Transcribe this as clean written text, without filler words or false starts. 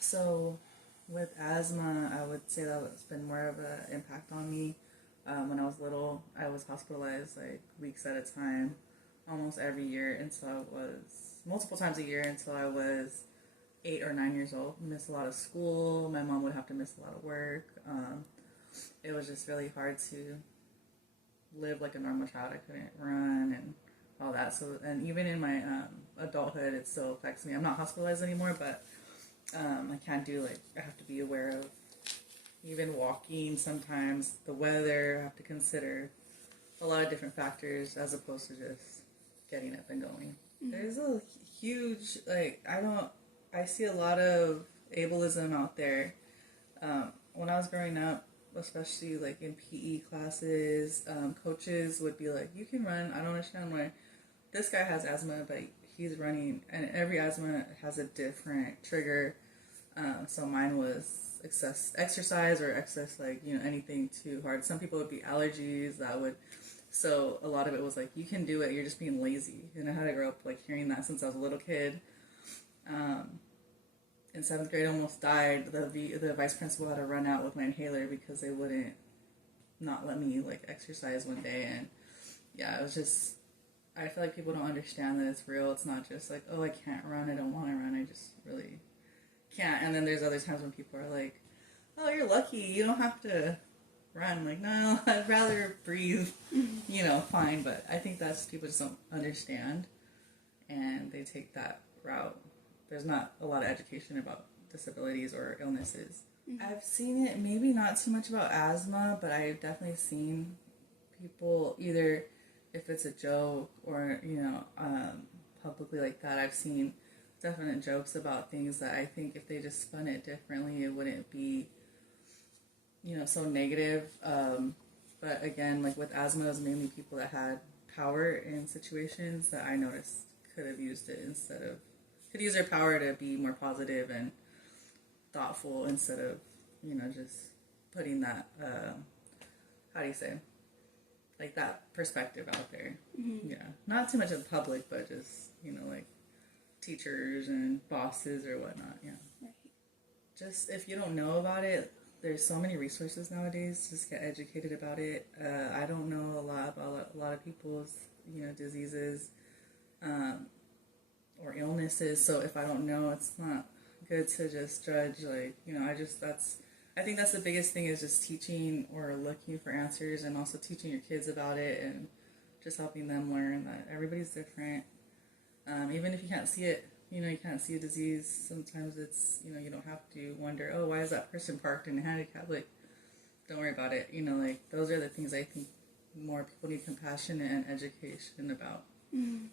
So, with asthma, I would say that it's been more of an impact on me. When I was little, I was hospitalized like weeks at a time, almost every year until I was multiple times a year until I was 8 or 9 years old. Missed a lot of school. My mom would have to miss a lot of work. It was just really hard to live like a normal child. I couldn't run and all that. So, and even in my adulthood, it still affects me. I'm not hospitalized anymore, but I can't do like I have to be aware of even walking sometimes the weather. I have to consider a lot of different factors as opposed to just getting up and going. Mm-hmm. There's a huge I see a lot of ableism out there. When I was growing up, especially like in PE classes, coaches would be like, "You can run." I don't understand why this guy has asthma, but he's running, and every asthma has a different trigger. So mine was exercise or excess, like, anything too hard. Some people would be allergies so a lot of it was like, you can do it, you're just being lazy. And I had to grow up like hearing that since I was a little kid. In seventh grade, I almost died. The vice principal had to run out with my inhaler because they wouldn't not let me like exercise one day. And yeah, it was just, I feel like people don't understand that it's real. It's not just like, oh, I can't run, I don't want to run, I just really can't. And then there's other times when people are like, oh, you're lucky, you don't have to run. Like, no, I'd rather breathe, fine. But I think that's, people just don't understand, and they take that route. There's not a lot of education about disabilities or illnesses. Mm-hmm. I've seen it, maybe not too much about asthma, but I've definitely seen people, either if it's a joke or, publicly like that, I've seen definite jokes about things that I think if they just spun it differently, it wouldn't be, so negative. But again, like with asthma, it was mainly people that had power in situations that I noticed could have used it could use their power to be more positive and thoughtful instead of, just putting that, how do you say, like that perspective out there. Mm-hmm. Yeah. Not too much in the public, but just, like teachers and bosses or whatnot. Yeah. Right. Just if you don't know about it, there's so many resources nowadays. Just get educated about it. I don't know a lot about a lot of people's, diseases or illnesses. So if I don't know, it's not good to just judge. Like, I think that's the biggest thing, is just teaching or looking for answers, and also teaching your kids about it and just helping them learn that everybody's different. Even if you can't see it, you can't see a disease. Sometimes it's, you don't have to wonder, oh, why is that person parked in a handicap? Like, don't worry about it. Like, those are the things I think more people need compassion and education about. Mm-hmm.